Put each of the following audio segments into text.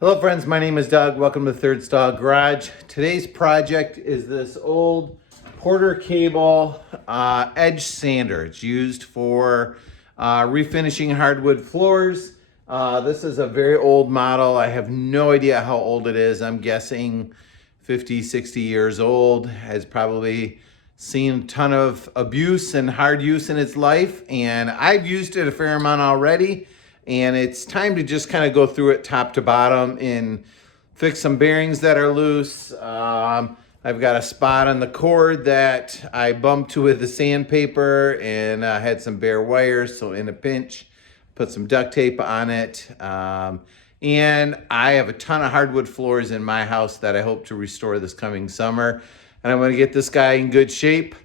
Hello friends, my name is Doug. Welcome to the Third Stall Garage. Today's project is this old Porter cable edge sander. It's used for refinishing hardwood floors. This is a very old model. I have no idea how old it is. I'm guessing 50, 60 years old. Has probably seen a ton of abuse and hard use in its life, and I've used it a fair amount already. And it's time to just kind of go through it top to bottom and fix some bearings that are loose. I've got a spot on the cord that I bumped to with the sandpaper and had some bare wires. So in a pinch, put some duct tape on it. And I have a ton of hardwood floors in my house that I hope to restore this coming summer. And I'm going to get this guy in good shape.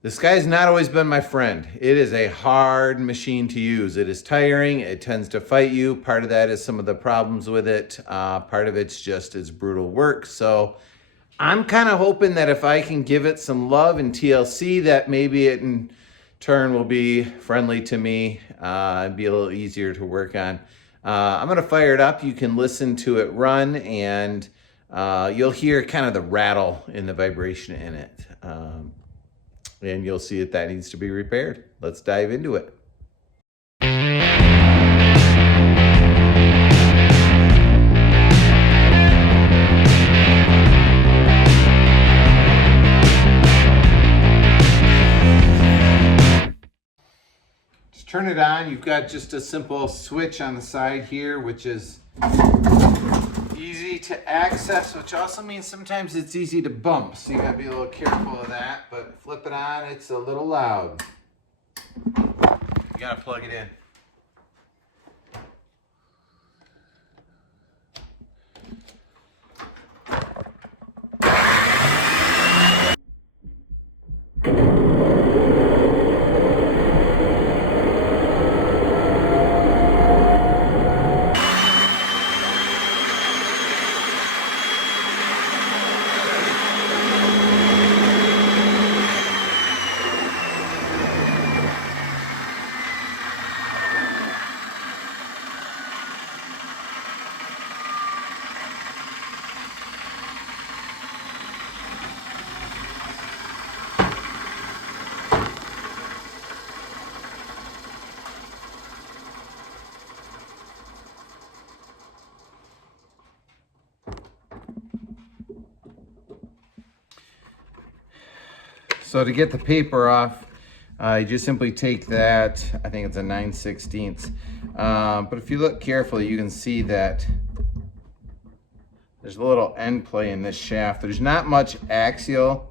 This guy's not always been my friend. It is a hard machine to use. It is tiring. It tends to fight you. Part of that is some of the problems with it. Part of it's just its brutal work. So I'm kind of hoping that if I can give it some love and TLC, that maybe it in turn will be friendly to me and be a little easier to work on. I'm going to fire it up. You can listen to it run, and you'll hear kind of the rattle in the vibration in it. And you'll see that needs to be repaired. Let's dive into it. Just turn it on. You've got just a simple switch on the side here, which is easy to access, which also means sometimes it's easy to bump, so you gotta be a little careful of that. But flip it on, it's a little loud. You gotta plug it in. So to get the paper off, you just simply take that, I think it's a 9/16. But if you look carefully, you can see that there's a little end play in this shaft. There's not much axial.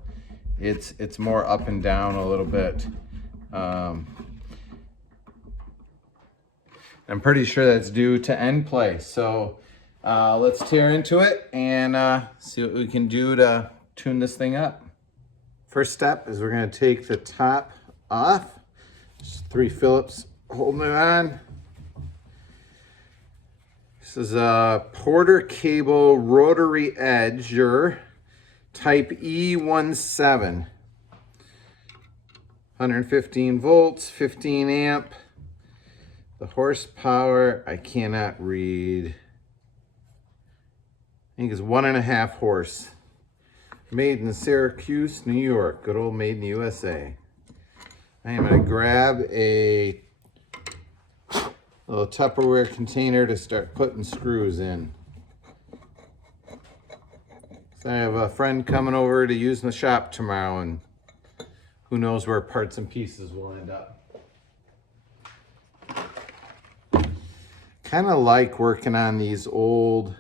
It's more up and down a little bit. I'm pretty sure that's due to end play. So let's tear into it and see what we can do to tune this thing up. First step is we're going to take the top off. Just 3 Phillips holding it on. This is a Porter cable rotary edger type E17. 115 volts, 15 amp. The horsepower, I cannot read. I think it's 1.5 horse. Made in Syracuse, New York. Good old made in the USA. I am going to grab a little Tupperware container to start putting screws in. So I have a friend coming over to use in the shop tomorrow, and who knows where parts and pieces will end up. Kind of like working on these old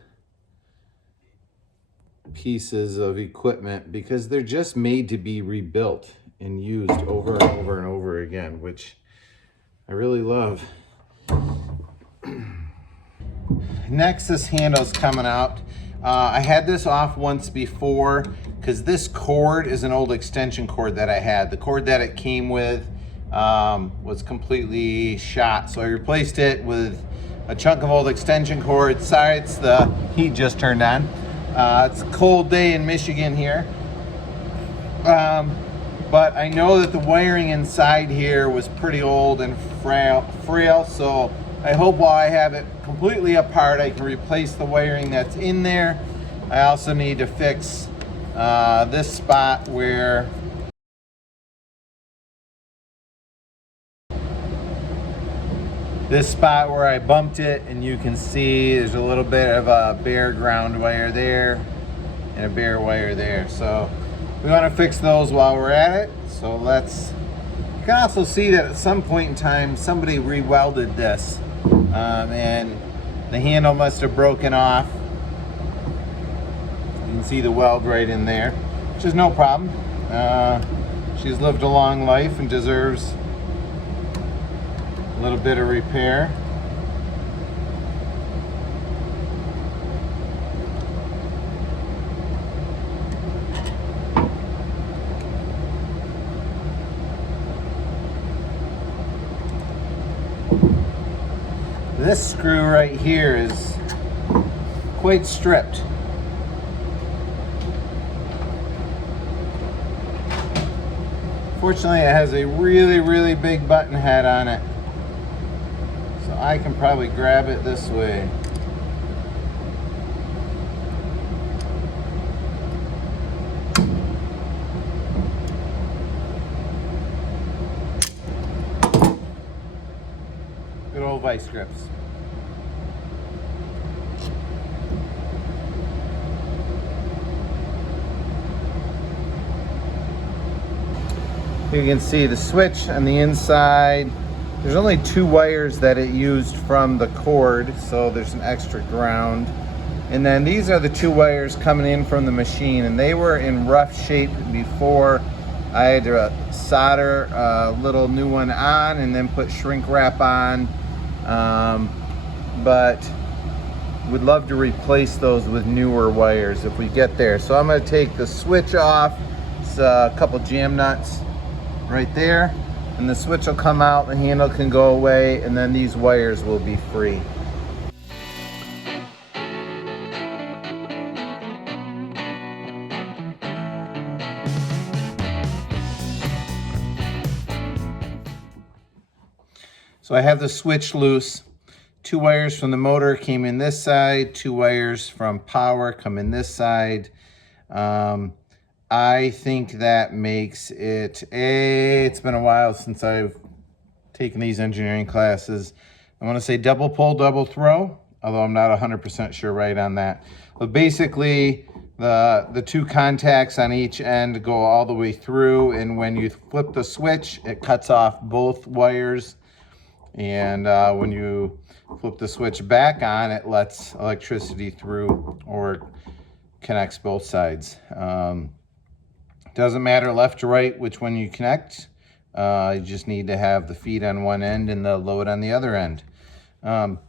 pieces of equipment because they're just made to be rebuilt and used over and over and over again, which I really love. Next, this handle's coming out. I had this off once before because this cord is an old extension cord that I had. The cord that it came with was completely shot, so I replaced it with a chunk of old extension cord. Sorry, it's the heat just turned on. It's a cold day in Michigan here. But I know that the wiring inside here was pretty old and frail, so I hope while I have it completely apart. I can replace the wiring that's in there. I also need to fix this spot where I bumped it, and you can see there's a little bit of a bare ground wire there and a bare wire there. So we want to fix those while we're at it. So you can also see that at some point in time somebody re-welded this, and the handle must have broken off. You can see the weld right in there, which is no problem. She's lived a long life and deserves a little bit of repair. This screw right here is quite stripped. Fortunately, it has a really, really big button head on it, so I can probably grab it this way. Good old vice grips. You can see the switch on the inside. There's only 2 wires that it used from the cord, so there's an extra ground. And then these are the 2 wires coming in from the machine, and they were in rough shape before. I had to solder a little new one on and then put shrink wrap on, but would love to replace those with newer wires if we get there. So I'm going to take the switch off. It's a couple jam nuts right there, and the switch will come out, the handle can go away, and then these wires will be free. So I have the switch loose. 2 wires from the motor came in this side, 2 wires from power come in this side. I think that makes it it's been a while since I've taken these engineering classes. I want to say double pull, double throw, although I'm not 100% sure right on that. But basically, the 2 contacts on each end go all the way through, and when you flip the switch, it cuts off both wires. And when you flip the switch back on, it lets electricity through or connects both sides. Doesn't matter left or right which one you connect. You just need to have the feed on one end and the load on the other end. All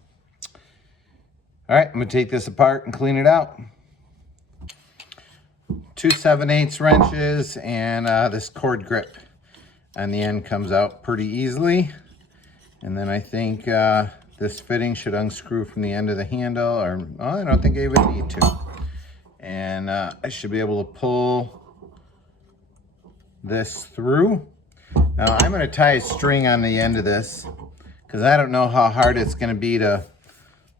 right, I'm gonna take this apart and clean it out. 2 7/8 wrenches and this cord grip on the end comes out pretty easily. And then I think this fitting should unscrew from the end of the handle, or I don't think I even need to. And I should be able to pull this through. Now I'm going to tie a string on the end of this because I don't know how hard it's going to be to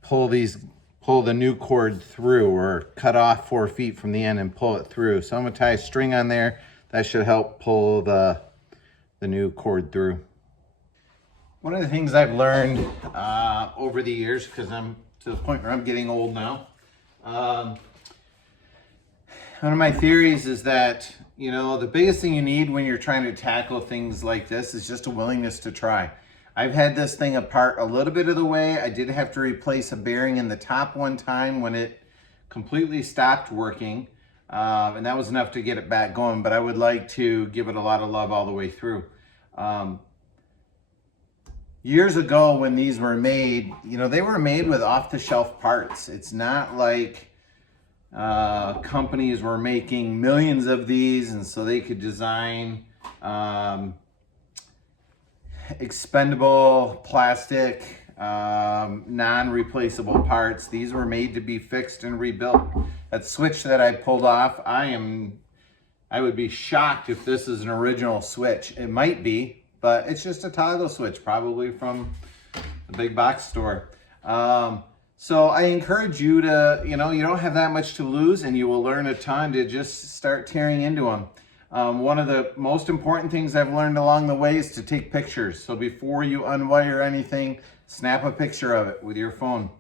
pull the new cord through, or cut off 4 feet from the end and pull it through. So I'm going to tie a string on there. That should help pull the new cord through. One of the things I've learned over the years, because I'm to the point where I'm getting old now, one of my theories is that, you know, the biggest thing you need when you're trying to tackle things like this is just a willingness to try. I've had this thing apart a little bit of the way. I did have to replace a bearing in the top one time when it completely stopped working, and that was enough to get it back going, but I would like to give it a lot of love all the way through. Years ago when these were made, you know, they were made with off-the-shelf parts. It's not like companies were making millions of these, and so they could design expendable plastic, non-replaceable parts. These were made to be fixed and rebuilt. That switch that I pulled off, I would be shocked if this is an original switch. It might be, but it's just a toggle switch, probably from the big box store. So I encourage you to, you don't have that much to lose, and you will learn a ton, to just start tearing into them. One of the most important things I've learned along the way is to take pictures. So before you unwire anything, snap a picture of it with your phone.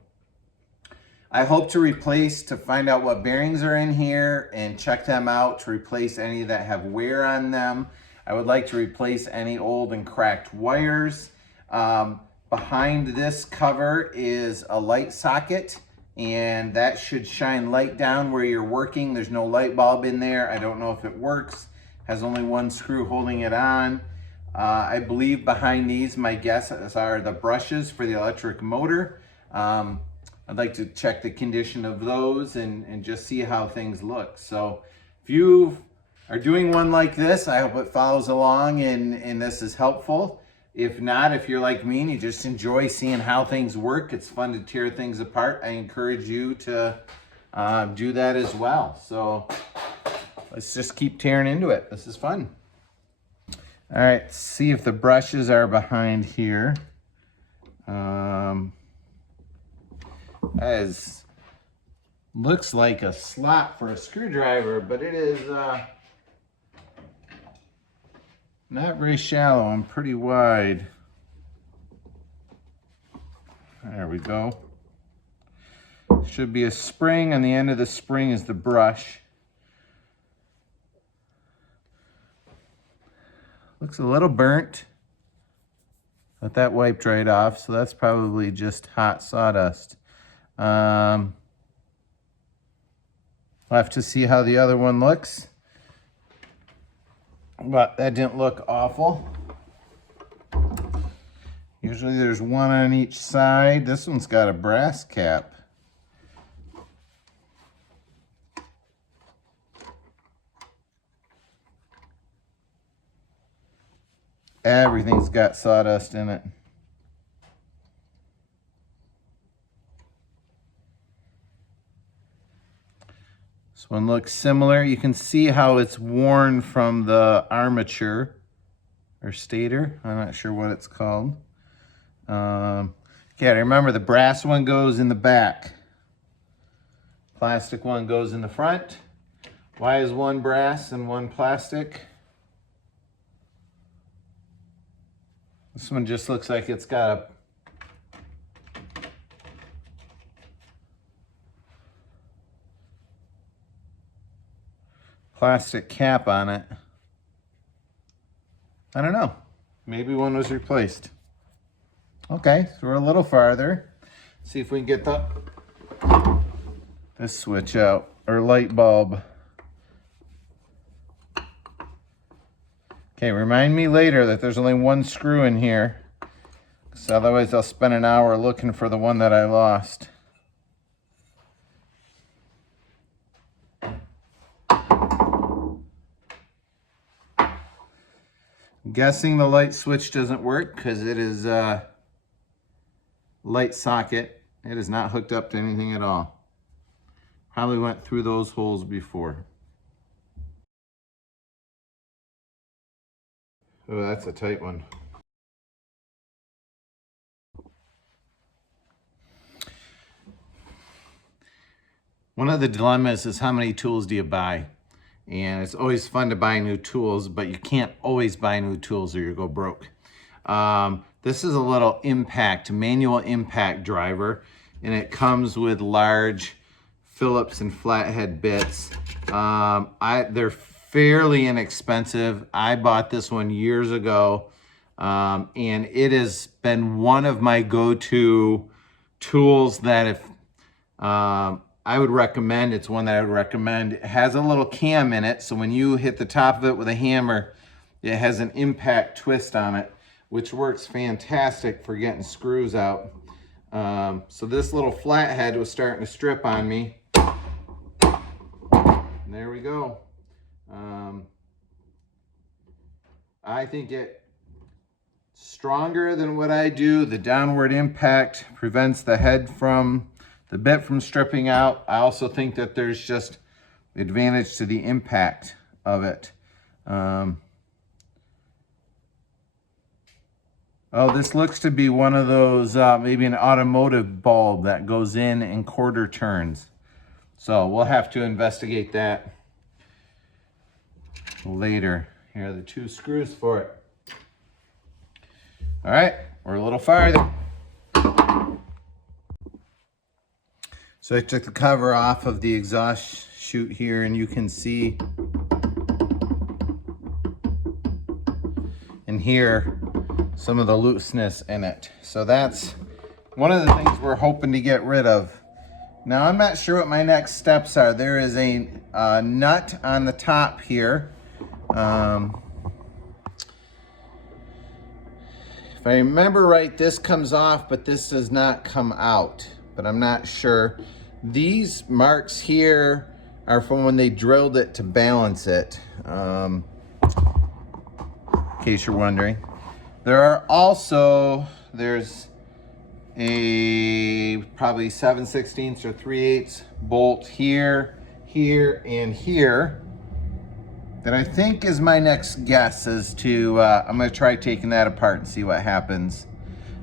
I hope to find out what bearings are in here and check them out, to replace any that have wear on them. I would like to replace any old and cracked wires. Behind this cover is a light socket, and that should shine light down where you're working. There's no light bulb in there. I don't know if it works. Has only one screw holding it on. I believe behind these, my guess are the brushes for the electric motor. I'd like to check the condition of those and just see how things look. So if you are doing one like this, I hope it follows along and this is helpful. If not, if you're like me and you just enjoy seeing how things work, it's fun to tear things apart, I encourage you to do that as well. So let's just keep tearing into it. This is fun. All right, see if the brushes are behind here. As looks like a slot for a screwdriver, but it is not very shallow and pretty wide. There we go. Should be a spring. On the end of the spring is the brush. Looks a little burnt, but that wiped right off, so that's probably just hot sawdust. We'll have to see how the other one looks. But that didn't look awful. Usually there's one on each side. This one's got a brass cap. Everything's got sawdust in it. This one looks similar. You can see how it's worn from the armature or stator. I'm not sure what it's called. Okay, remember the brass one goes in the back. Plastic one goes in the front. Why is one brass and one plastic? This one just looks like it's got a plastic cap on it. I don't know. Maybe one was replaced. Okay, so we're a little farther. See if we can get this switch out, or light bulb. Okay, remind me later that there's only one screw in here, because otherwise I'll spend an hour looking for the one that I lost. I'm guessing the light switch doesn't work because it is a light socket. It is not hooked up to anything at all. Probably went through those holes before. Oh, that's a tight one. One of the dilemmas is how many tools do you buy? And it's always fun to buy new tools, but you can't always buy new tools or you go broke. This is a little manual impact driver, and it comes with large Phillips and flathead bits. They're fairly inexpensive. I bought this one years ago, and it has been one of my go-to tools that if I would recommend. It's one that I would recommend. It has a little cam in it, so when you hit the top of it with a hammer, it has an impact twist on it, which works fantastic for getting screws out. So this little flathead was starting to strip on me. And there we go. I think it's stronger than what I do. The downward impact prevents the bit from stripping out. I also think that there's just advantage to the impact of it. Oh, this looks to be one of those, maybe an automotive bulb that goes in quarter turns. So we'll have to investigate that later. Here are the 2 screws for it. All right, we're a little farther. So I took the cover off of the exhaust chute here, and you can see and hear some of the looseness in it. So that's one of the things we're hoping to get rid of. Now I'm not sure what my next steps are. There is a nut on the top here. If I remember right, this comes off, but this does not come out, but I'm not sure. These marks here are from when they drilled it to balance it, in case you're wondering. There are also, there's a probably 7/16 or 3/8 bolt here, here, and here that I think is my next guess as to, I'm gonna try taking that apart and see what happens.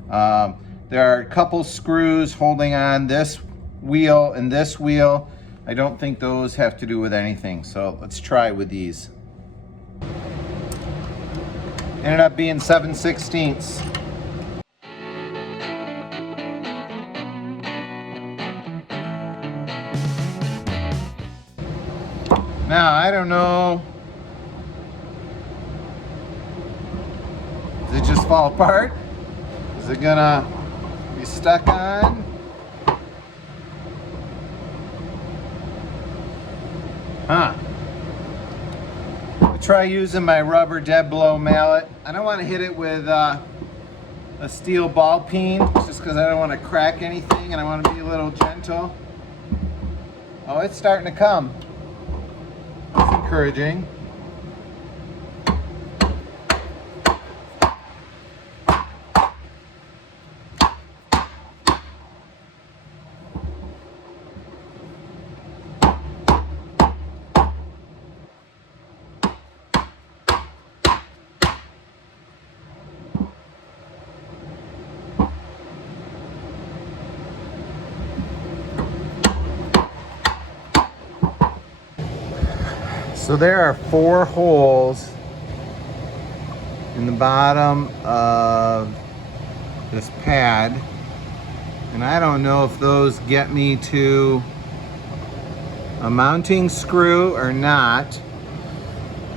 There are a couple screws holding on this wheel and this wheel. I don't think those have to do with anything, so let's try with these. Ended up being 7/16. Now, I don't know. Does it just fall apart? Is it gonna be stuck on? Huh. I'll try using my rubber dead blow mallet. I don't want to hit it with a steel ball peen, just because I don't want to crack anything and I want to be a little gentle. Oh, it's starting to come. That's encouraging. So there are 4 holes in the bottom of this pad, and I don't know if those get me to a mounting screw or not.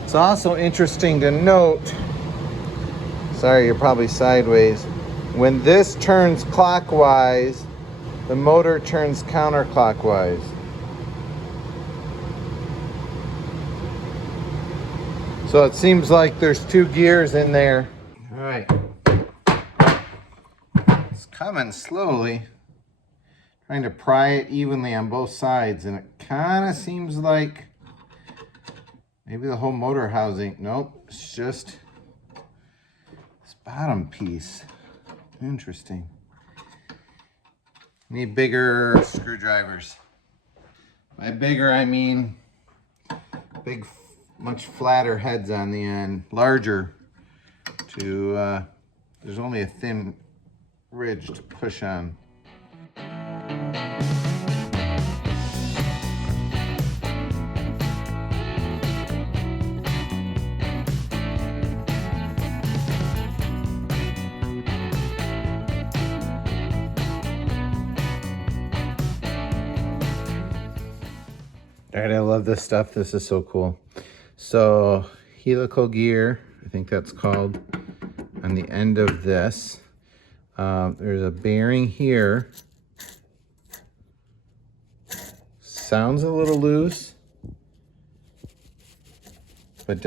It's also interesting to note, sorry, you're probably sideways, when this turns clockwise, the motor turns counterclockwise. So it seems like there's 2 gears in there. All right. It's coming slowly. Trying to pry it evenly on both sides, and it kind of seems like maybe the whole motor housing. Nope, it's just this bottom piece. Interesting. Need bigger screwdrivers. By bigger, I mean big, much flatter heads on the end, larger to, there's only a thin ridge to push on. All right, I love this stuff. This is so cool. So helical gear, I think that's called, on the end of this. There's a bearing here. Sounds a little loose, but it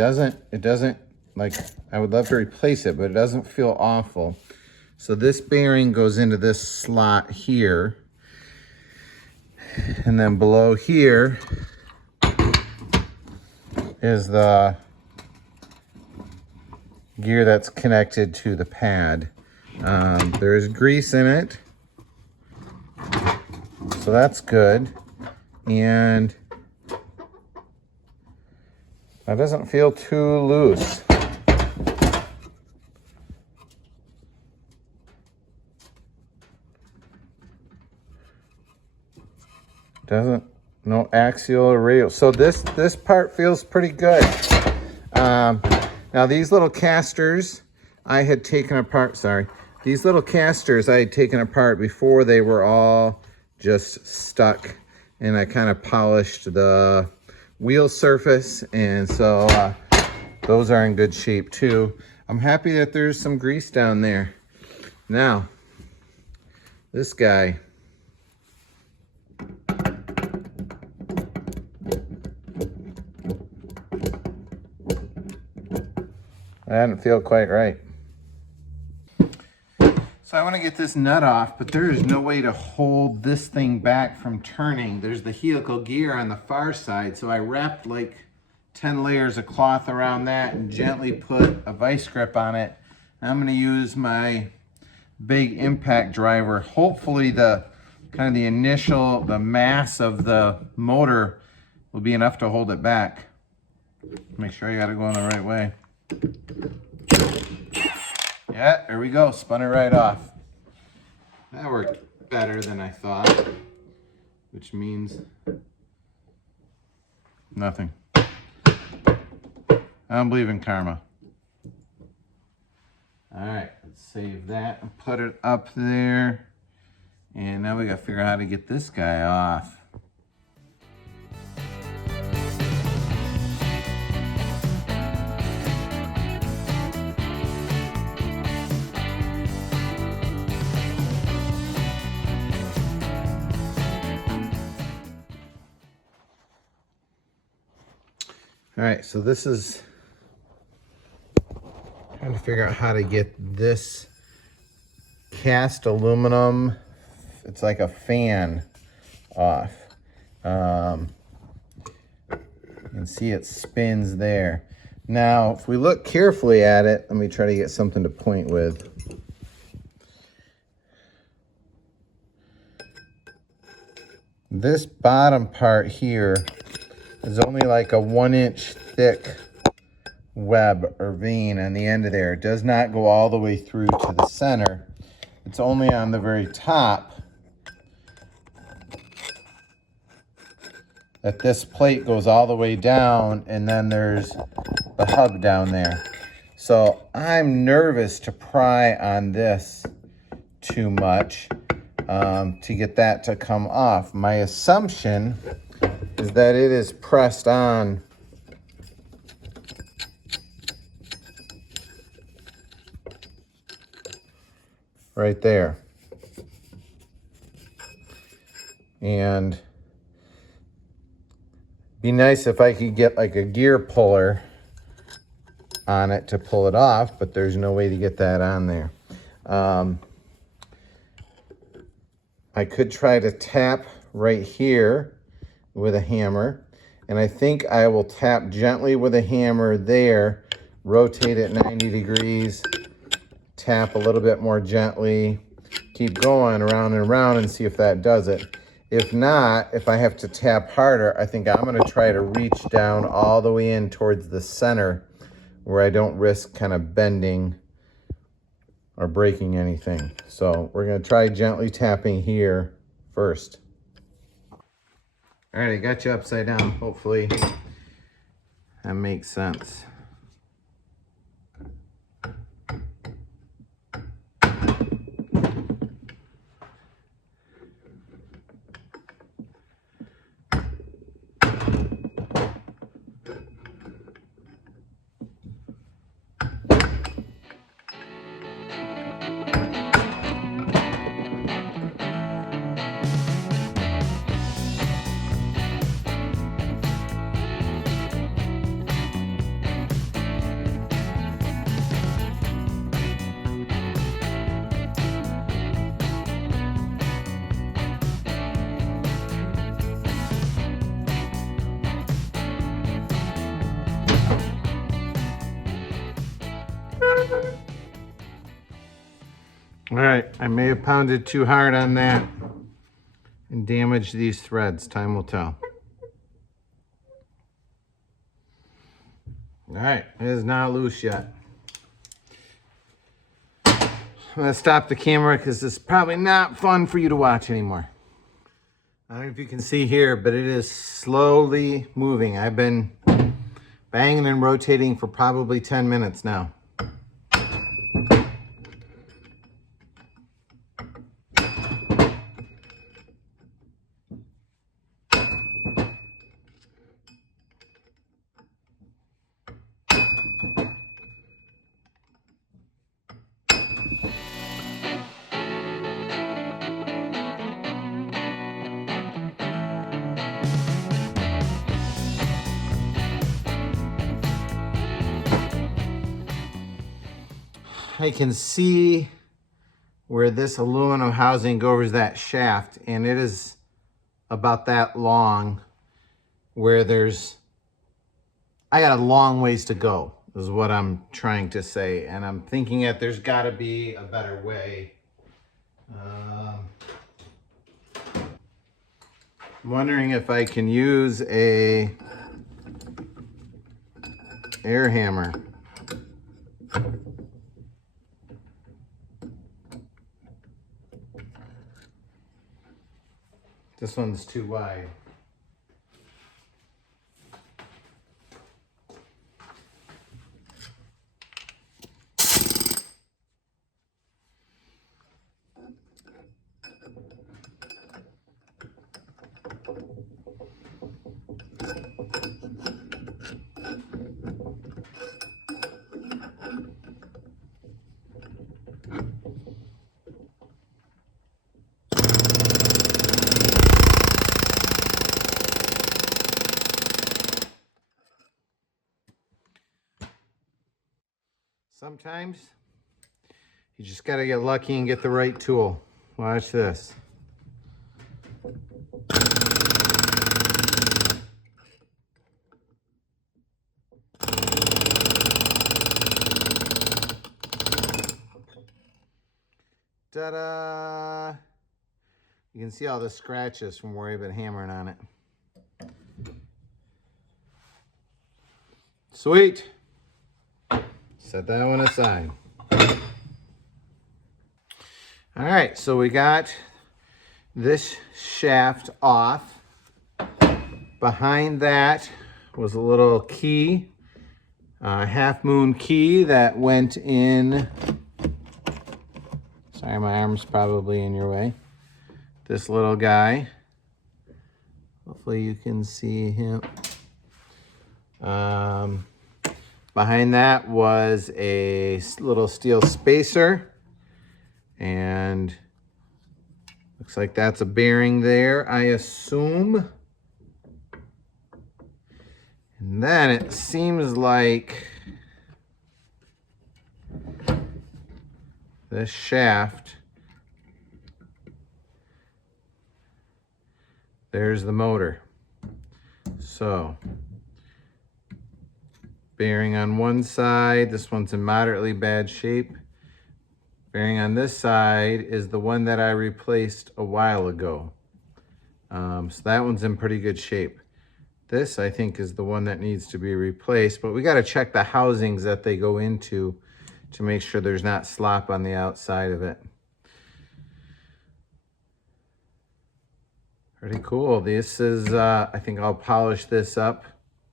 doesn't, like, I would love to replace it, but it doesn't feel awful. So this bearing goes into this slot here. And then below here is the gear that's connected to the pad. There is grease in it, so that's good. And that doesn't feel too loose. Doesn't, no axial or radial. So this part feels pretty good. Now these little casters I had taken apart, these little casters I had taken apart before they were all just stuck, and I kind of polished the wheel surface, and so those are in good shape too. I'm happy that there's some grease down there. Now, this guy, that didn't feel quite right. So I want to get this nut off, but there is no way to hold this thing back from turning. There's the helical gear on the far side, so I wrapped like 10 layers of cloth around that and gently put a vice grip on it. I'm going to use my big impact driver. Hopefully the the mass of the motor will be enough to hold it back. Make sure I got it going the right way. Yeah, there we go, spun it right off. That worked better than I thought, which means nothing. I don't believe in karma. All right, let's save that and put it up there. And now we gotta figure out how to get this guy off. All right, so this is trying to figure out how to get this cast aluminum, it's like a fan, off. You can see it spins there. Now, if we look carefully at it, let me try to get something to point with. This bottom part here is only like a 1-inch thick web or vein on the end of there. It does not go all the way through to the center. It's only on the very top that this plate goes all the way down, and then there's the hub down there. So I'm nervous to pry on this too much to get that to come off. My assumption is that it is pressed on right there. And be nice if I could get like a gear puller on it to pull it off, but there's no way to get that on there. I could try to tap right here with a hammer, and I think I will tap gently with a hammer there, rotate it 90 degrees, tap a little bit more gently, keep going around and around and see if that does it. If not, if I have to tap harder, I think I'm going to try to reach down all the way in towards the center where I don't risk kind of bending or breaking anything. So we're going to try gently tapping here first. All right, I got you upside down. Hopefully that makes sense. All right, I may have pounded too hard on that and damaged these threads. Time will tell. All right, it is not loose yet. I'm gonna stop the camera because this is probably not fun for you to watch anymore. I don't know if you can see here, but it is slowly moving. I've been banging and rotating for probably 10 minutes now. I can see where this aluminum housing goes that shaft, and it is about that long, where I got a long ways to go is what I'm trying to say. And I'm thinking that there's gotta be a better way. I'm wondering if I can use a air hammer. This one's too wide. Sometimes you just gotta get lucky and get the right tool. Watch this. Ta-da! You can see all the scratches from where I've been hammering on it. Sweet. Set that one aside. All right, so we got this shaft off. Behind that was a little key, a half moon key that went in. Sorry, my arm's probably in your way. This little guy. Hopefully you can see him. Behind that was a little steel spacer, and looks like that's a bearing there, I assume. And then it seems like this shaft, there's the motor. So bearing on one side, this one's in moderately bad shape. Bearing on this side is the one that I replaced a while ago. So that one's in pretty good shape. This, I think, is the one that needs to be replaced, but we got to check the housings that they go into to make sure there's not slop on the outside of it. Pretty cool. This is, I think I'll polish this up.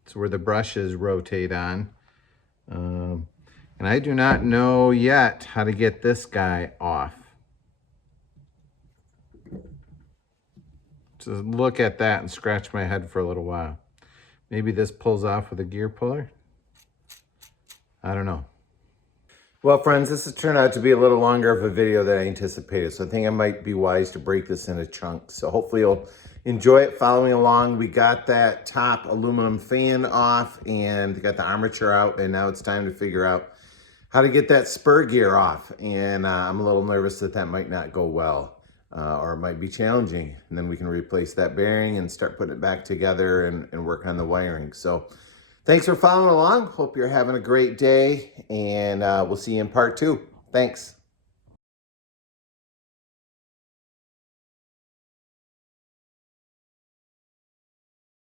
It's where the brushes rotate on. And I do not know yet how to get this guy off. Just look at that and scratch my head for a little while. Maybe this pulls off with a gear puller. I don't know. Well, friends, this has turned out to be a little longer of a video than I anticipated, so I think I might be wise to break this into chunks. So hopefully you'll enjoy it following along. We got that top aluminum fan off and got the armature out, and now it's time to figure out how to get that spur gear off. And I'm a little nervous that that might not go well, or it might be challenging. And then we can replace that bearing and start putting it back together and work on the wiring. So thanks for following along. Hope you're having a great day, and we'll see you in part 2. Thanks.